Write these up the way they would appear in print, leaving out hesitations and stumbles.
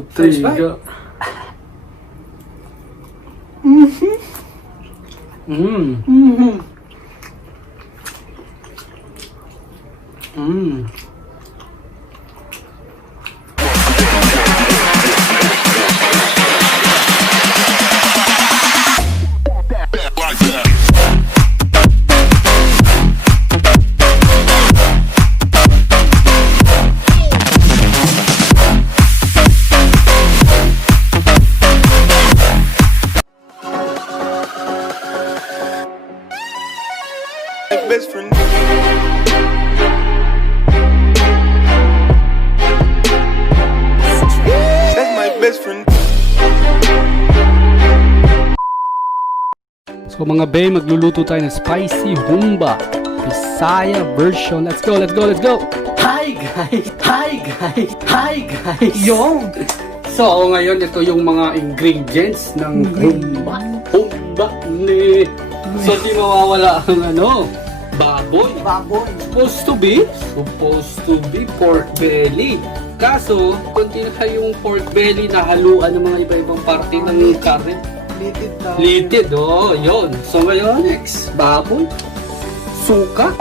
2, 3, go. Best friend. That's my best friend. So mga bae, magluluto tayo ng spicy humba Bisaya version. Let's go, let's go, let's go! Hi guys! Hi guys! Hi guys! Yo! So ngayon, ito yung mga ingredients ng humba ni... So di mawawala ang baboy. Supposed to be pork belly. Kaso, konti na yung pork belly na haluan ng mga iba-ibang parte ng karne. Litid, yun. So ngayon, next, baboy, suka,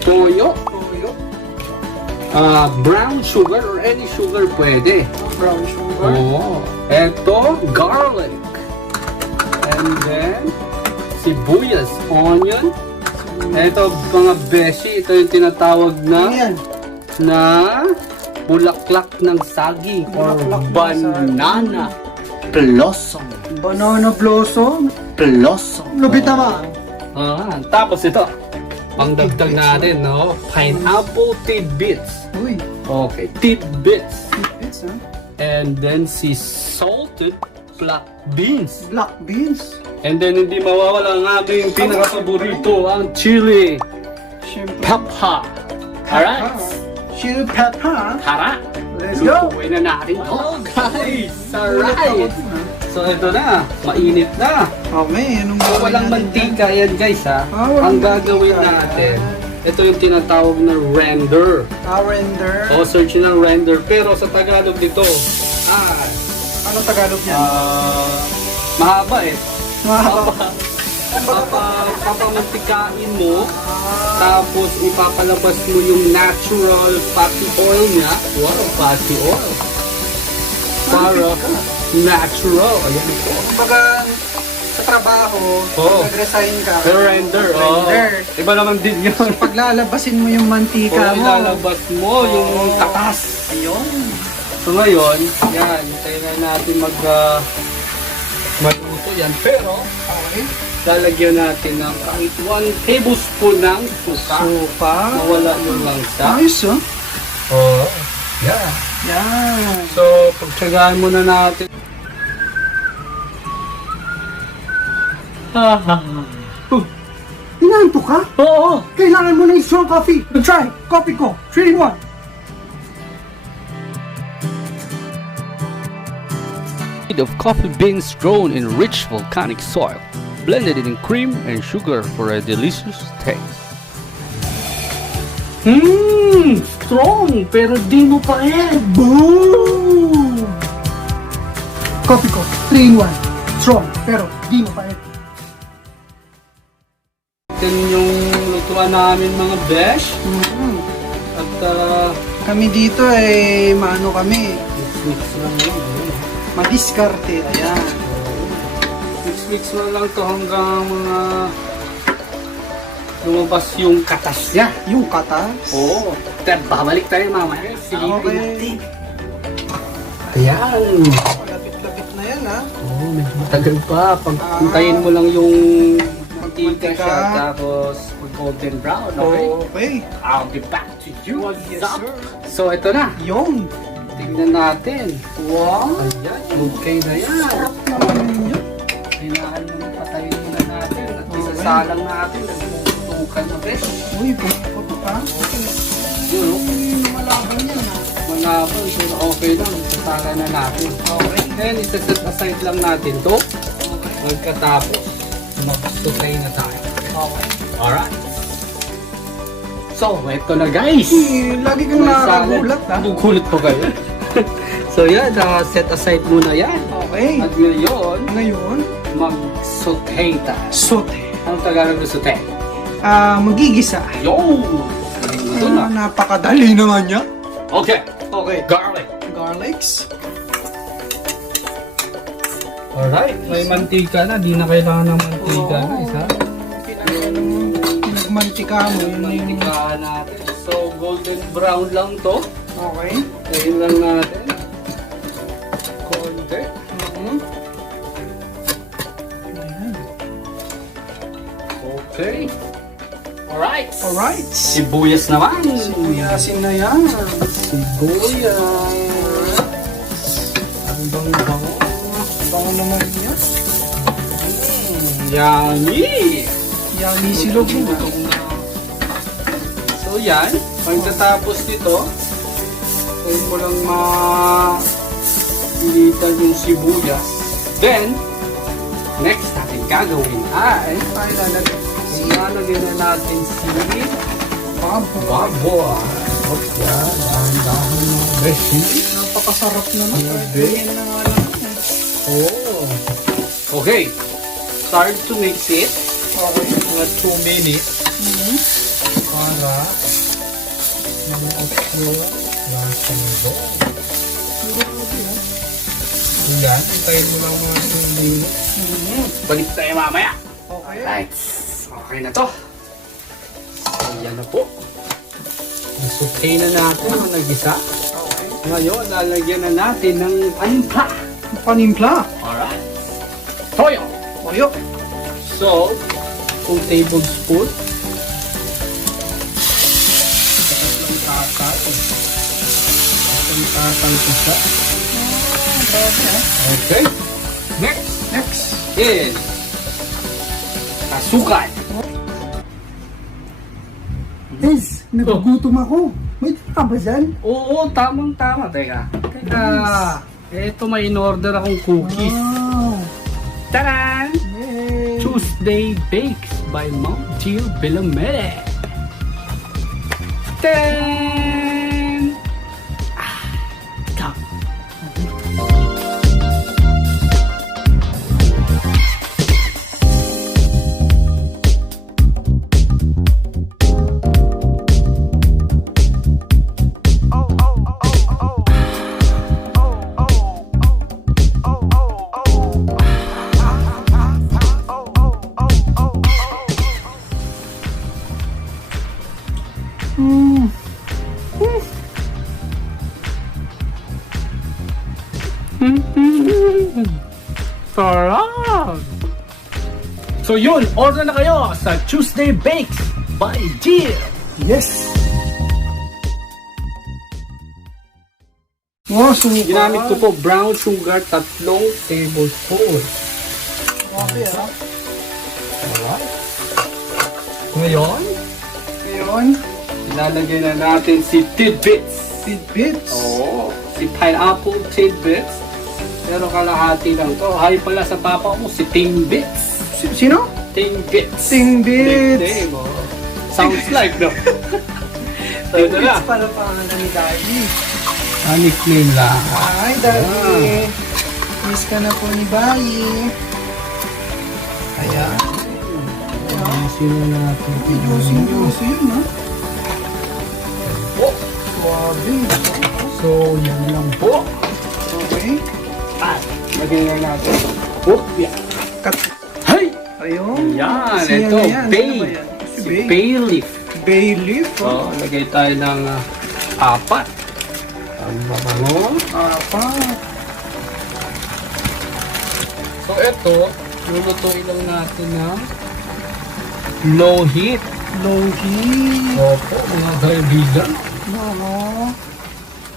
toyo, brown sugar or any sugar pwede. Brown sugar. Eto, garlic. And then, sibuyas, onion. Ito mga beshi, ito yung tinatawag na bulaklak ng saging or banana blossom. Banana blossom. Lupit naman. Tapos ito, pangdagdag natin, pineapple tidbits. Uy. Okay, tidbits. Tidbits, ha? And then salted black beans. Black beans. And then hindi mawawala ang ating pinaka-paborito, ang chili pepper. Alright? Chili pepper. Tara! Let's go! Lutuin na natin to, guys! Alright! So ito na, mainit na. So walang mantika yan, guys, ha? Ang gagawin natin, ito yung tinatawag na render. Render. Search ng render. Pero sa Tagalog dito, Anong Tagalog niyan? mahaba eh. Mahaba. Papamantikain mo, tapos ipapalabas mo yung natural fatty oil niya. Wow, fatty oil. Para natural. Ayan po. Pagka sa trabaho, nag-resign ka. Pero render. Iba naman din yun. Paglalabasin mo yung mantika mo. Ilalabas mo yung katas. Ayun. So ngayon, yan, hintayin na natin magluto yan. Pero, lalagyan natin ng kahit 1 tablespoon ng suka. Mawala yung langsa. Ayos, Yeah. Yan. So, pagtsagaan muna natin. Inaanto ka? Oo. Kailangan mo ng strong coffee. Try, coffee ko. 3 in 1. Of coffee beans grown in rich volcanic soil, blended in cream and sugar for a delicious taste. Strong pero di mo pa Boom! Coffee ko, 3 in 1. Strong, pero di mo pa Ito yung lutuan namin mga besh. At kami dito ay maano kami. mix lang yun. Madiskarte. Ayan. Mix lang to hanggang mga lumabas yung katas niya. Yung katas. Oo. Babalik tayo mamaya. Silipin natin. Ayan. Lapit-lapit na yan, ha? Oo, medyo matagal pa. Pagpuntayin mo lang yung mantika siya, tapos golden brown, okay? Okay. I'll be back to you. Yes, sir. So, ito na. Yung. Tingnan natin. Wow. Ayan, okay na yan. Sarap naman yun. Kailangan mo na patayin muna natin at isasalang natin. Nagtutukan na besh. Uy, puto pa. Yun, Malaban yan, ha? malabon. Pero okay lang. Isasalang na natin. Okay. Then, isaset aside lang natin to. Pagkatapos, mag-sutay na tayo. Okay. Alright. So, ito na guys. Lagi kang nakagulat, ha? Nagugulat po kayo. So, So yan, set aside muna yan. Okay. At ngayon, Ngayon, mag-saute tayo. saute. Anong Tagalog na saute? Magigisa. Yo! Ito na. Napakadali naman niya. Okay. Okay. Garlic. Garlics. Alright, may mantika na. Di na kailangan ng mantika na isa. Pinagmantika mo. Yun na yung... Mantika natin. So, golden brown lang to. Okay. Ayun lang natin. Konti. Ayan. Okay. Alright. Alright. Sibuyas naman. Sibuyasin na yan. Sibuyas. Ang bango-bango. Bango naman yan. Yummy! Yummy silog mo. So yan, pagkatapos nito, tayo mo lang ma-ilitan yung sibuyas. Then, next natin gagawin ay, ilalagay na natin si baboy. Okay, dahan-dahan mga beshi. Napakasarap naman. Grabe. Oh. Okay, start to mix it. Okay. Mga 2 minutes. Para mga lasa nito. Yan, hintayin mo lang mga 2 minutes. Balik tayo mamaya. Okay. Right. Okay na to. So, yan na po. Nasukay na natin ang nagisa. Okay. Ngayon, lalagyan na natin ng panimpla. Panimpla. Alright. Toyo. Toyo. So, 2 tablespoon. Tatang ko siya. Okay. Next is asukal. Guys, nagugutom ako. May tama ba dyan? Oo, tamang-tama. Teka. Ito may in-order akong cookies. Wow. Taran! Yay. Tuesday Bakes by Mount Jill Villamere. Ten! Top. Sarap! So yun, order na kayo sa Tuesday Bakes by Jill. Yes. Wow, sugar. Ginamit ko po brown sugar 3 tablespoon. Okay, ha? Alright. Ngayon, Ngayon, ilalagay na natin si TIDBITS. tidbits. Oo, si pineapple TIDBITS. Pero kalahati lang to. Hay pala sa papa mo, si TIDBITS. Sino? TIDBITS. TIDBITS. Nickname, oh. Sounds like, no? So, ito na. Tidbits pala pangalan ni Daddy. Nickname lang. Hi, Daddy. Miss ka na po ni Bayi. Ayan. Sino natin? Yosin yun, ha? Oh, Swabe. so, yan lang po. Okay. At, lagay na natin. Oh, yeah. Cut. Hey! Ayun. Yan, Si ito, ano yan? bay. Ano ba yan? Si Si bay. bay leaf. Bay leaf. So, lagay tayo ng 4. Ang mabango. Apa. So, ito, lulutuin lang natin ng low heat. Low heat. Opo, mga kaibigan. Oo.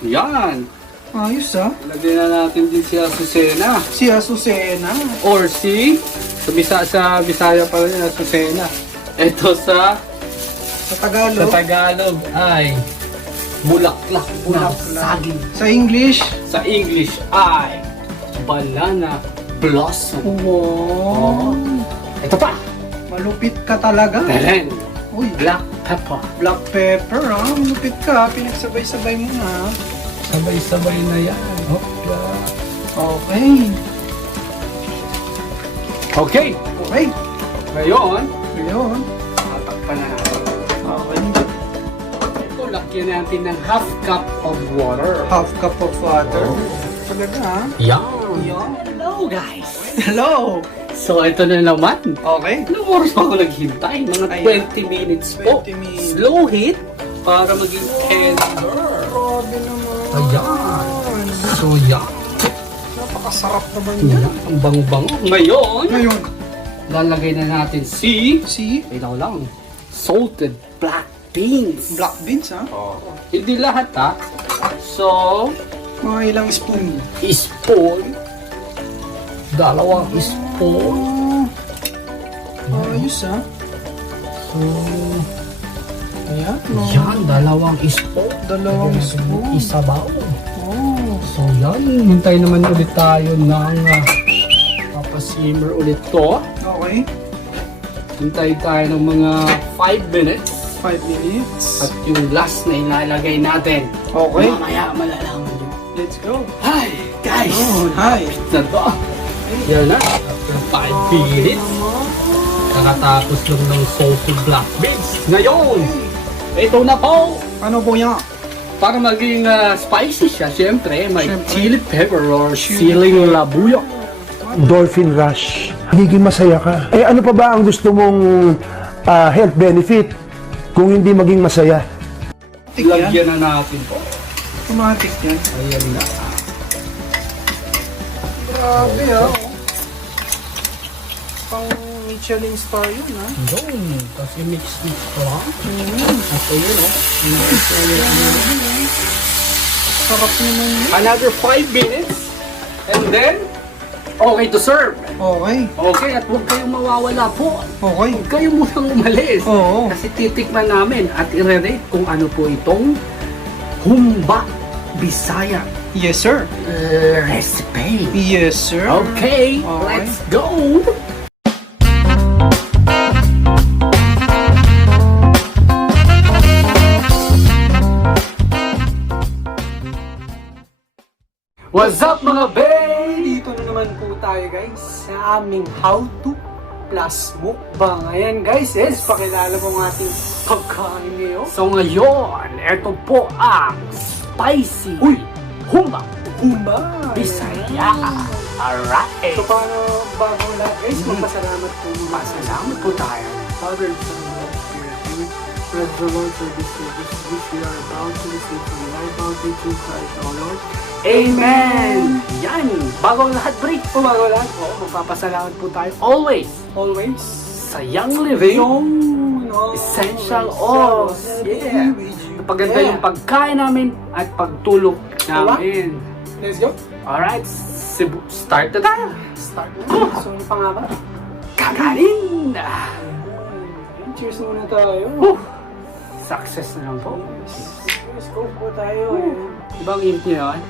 Yan. Ayos, ha? Lagay na natin din si Azucena. Si Azucena. Or si, sa Bisaya pala yun, Azucena. Ito sa Sa Tagalog. Tagalog ay bulaklak. Saging. Sa English. Sa English ay banana blossom. Wow. Ito pa. Malupit ka talaga. Teren. Uy, Black pepper. black pepper, ha? Malupit ka. Pinagsabay-sabay mo na. Sabay-sabay na yan. Okay. Okay. Okay. Ngayon, Ngayon. tatakpan na natin. Okay. Ito, lagyan natin ng half cup of water. Half cup of water. Talaga ha? Yan. Yan. Hello, guys. Hello. So, ito na naman. Okay. Ilang oras pa ako naghintay? Mga Ayan. 20 minutes po. 20 minutes. Slow heat para maging tender. Grabe naman. Ayan. So, yan. Napakasarap naman yan. Yan. Ang bang-bango. Ngayon, Ngayon. lalagay na natin See? ikaw lang, salted black beans. Black beans ha? Hindi lahat ha. So, Mga ilang spoon. spoon. Dalawang spoon. Ayos ha? So, Ayan. No? yan, dalawang spoon. Dalawang spoon. Isabaw. Oh. So, yan. Hintay naman ulit tayo ng papasimmer ulit to. Okay. Hintay tayo ng mga 5 minutes. 5 minutes. At yung last na ilalagay natin. Okay. Mamaya malalaman nyo. Let's go. Hi, guys! Oh, hi. Na to. Yan na. After 5 minutes. Nakatapos lang ng salted black beans. Ngayon, ito na po. Ano po yan? Para maging spicy siya, syempre, may Syempre. chili pepper or siling labuyo. Dolphin rush. Magiging masaya ka. Eh ano pa ba ang gusto mong health benefit kung hindi maging masaya? Tik yan. Lagyan na natin po. Automatic yan. Ayan na. Grabe ha. Pang Michelin star yun ha. Yun. Tapos i-mix ko lang. At ayun o. Sarap naman yun. Another 5 minutes. And then, okay to serve. Okay. Okay, at huwag kayong mawawala po. Okay. Huwag kayong munang umalis. Oo. Kasi titikman namin at i-rate kung ano po itong Humba Bisaya Yes sir. recipe. Yes sir. Okay, Okay. let's go! What's up mga bae? Dito na naman po tayo guys sa aming how to plus mukbang. Ayan guys, pakilala po ang ating pagkain ngayon. So ngayon, ito po ang spicy Humba Humba Bisaya. Alright! So paano bago lahat guys, magpasalamat po. Pasalamat po tayo. Father, Son, and Holy Spirit. We praise the Lord for this service which we are about to receive from thy bounty through Christ our Lord. Amen! Yan! Bagong lahat, break po bago lahat. Oo, magpapasalamat po tayo always Always. sa Young Living No. Essential Oils. Yeah! Napaganda yung pagkain namin at pagtulog namin. Let's go. Alright, start na tayo. Start na. So, ano pa nga ba? Kakanin! Cheers muna tayo. Success na lang po. Let's go po tayo. Ibang init niyo yun?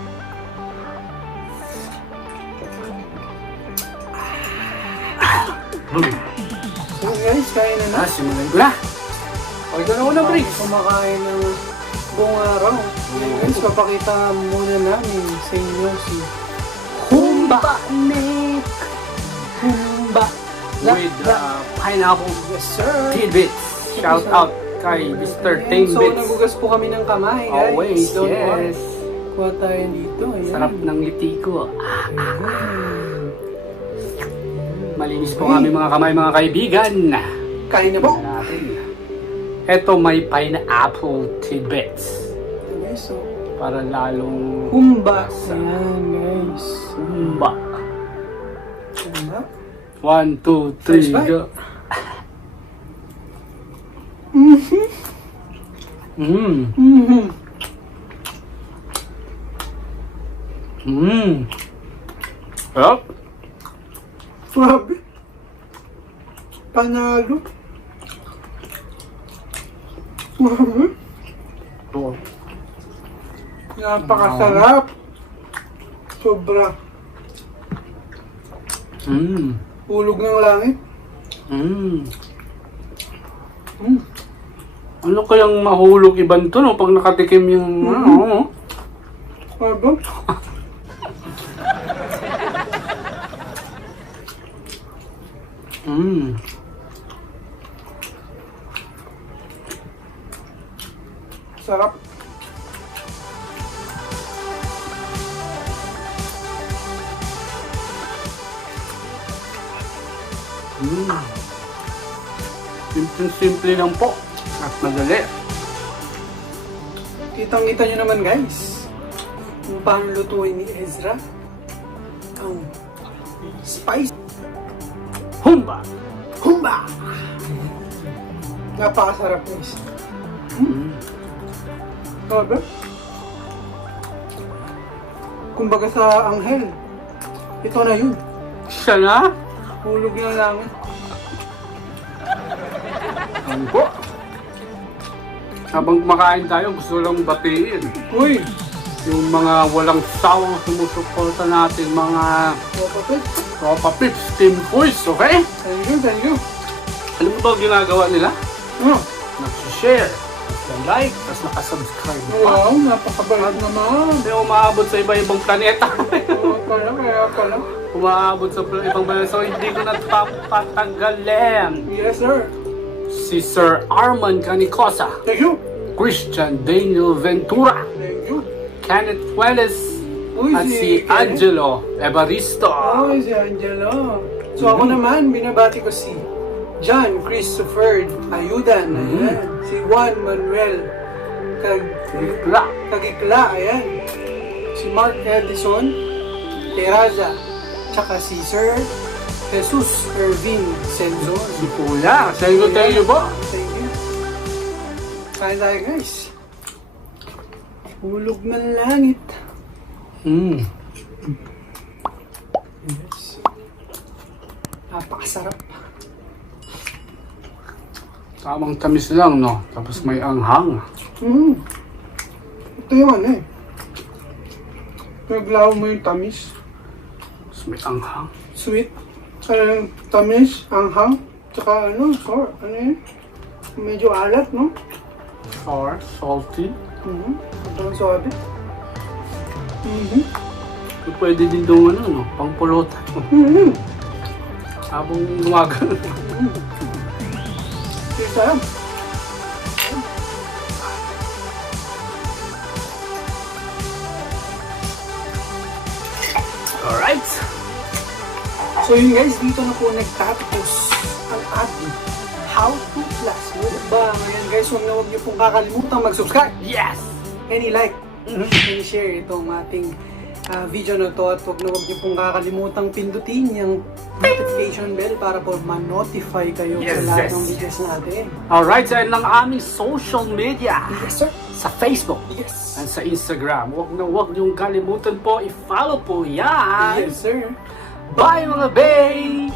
So guys, kain na na. Simulan ko na. Okay ka na una, break. Kumakain ng buong araw. Ngayon guys, papakita muna namin sa inyo si Humba Nick! Humba. With pineapple Yes sir. tidbits. Shout out kay Mr. So, Tidbits. nagugas po kami ng kamay guys. Always, Don't worry. yes. Kuha tayo dito. Ayan. Sarap ng liti ko. Ayan. Malinis po kami mga kamay, mga kaibigan. Kain na po. Natin. Ito may pineapple tidbits. Okay, so, Para lalong humba. Ayan guys. humba. Humba. 1, 2, First 3, bite. go. Sarap. Grabe. Panalo. Grabe. Oh. Napakasarap. Sobra. Hulog ng langit. Ano kayang mahulog iban to no pag nakatikim yung ano? Grabe. Mm. Sarap. Mm. Simple-simple lang po. At madali. Kitang-kita nyo naman guys kung paano lutuin ni Ezra ang spice Humba! humba. Napakasarap guys. Sabi? Kumbaga sa anghel, ito na yun. Siya na? Hulog ng langit. Ano po? Habang kumakain tayo, gusto lang batiin Uy! yung mga walang sawang sumusuporta natin, mga Kapatid. Tropa Pips, Team Boys, okay? Thank you, thank you. Alam mo ba ang ginagawa nila? Oh, Nag-share, nag-like, tapos nakasubscribe pa. wow, napakabalag naman. Hindi umaabot sa iba-ibang planeta. Kaya pala. Umaabot sa ibang planeta. So hindi ko napapatagalin. Yes, sir. Si Sir Arman Canicosa, Thank you. Christian Daniel Ventura, Thank you. Kenneth Pueles, Uy, at si Angelo Evaristo. Oh, si Angelo. So ako naman, binabati ko si John Christopher Ayudan. Ayan. Si Juan Manuel Bigla. Kagikla. Ayan. Si Mark Edison Teraza. Tsaka si Sir Jesus Ervin Senzo. Si Pula. Thank you po. Thank you. Kain tayo guys. Hulog ng langit. Mm. Yes. Napakasarap. Tamang tamis lang, no? Tapos may anghang. Ito yung ano eh. Naglaw mo yung tamis. Tapos may anghang. Sweet. Tamis, anghang. Tsaka ano, sour. Ano yun? Medyo alat, no? Sour, salty. Ito ang sabi. Pwede din doon ano, no? Pangpulota. Habang gumagano. Sarap. Alright. So yun guys, dito na po nagtatapos ang ating How to Plus Mukbang. Ayan guys, huwag niyo pong kakalimutan mag-subscribe. Yes! Any like, any share itong ating video na to, at huwag niyo pong kakalimutan pindutin yung notification bell para po ma-notify kayo sa lahat ng videos natin. Alright, so yun lang aming social media. Yes sir. Sa Facebook. Yes. At sa Instagram. Huwag niyong kalimutan po, i-follow po yan. Yes sir. Bye mga bae!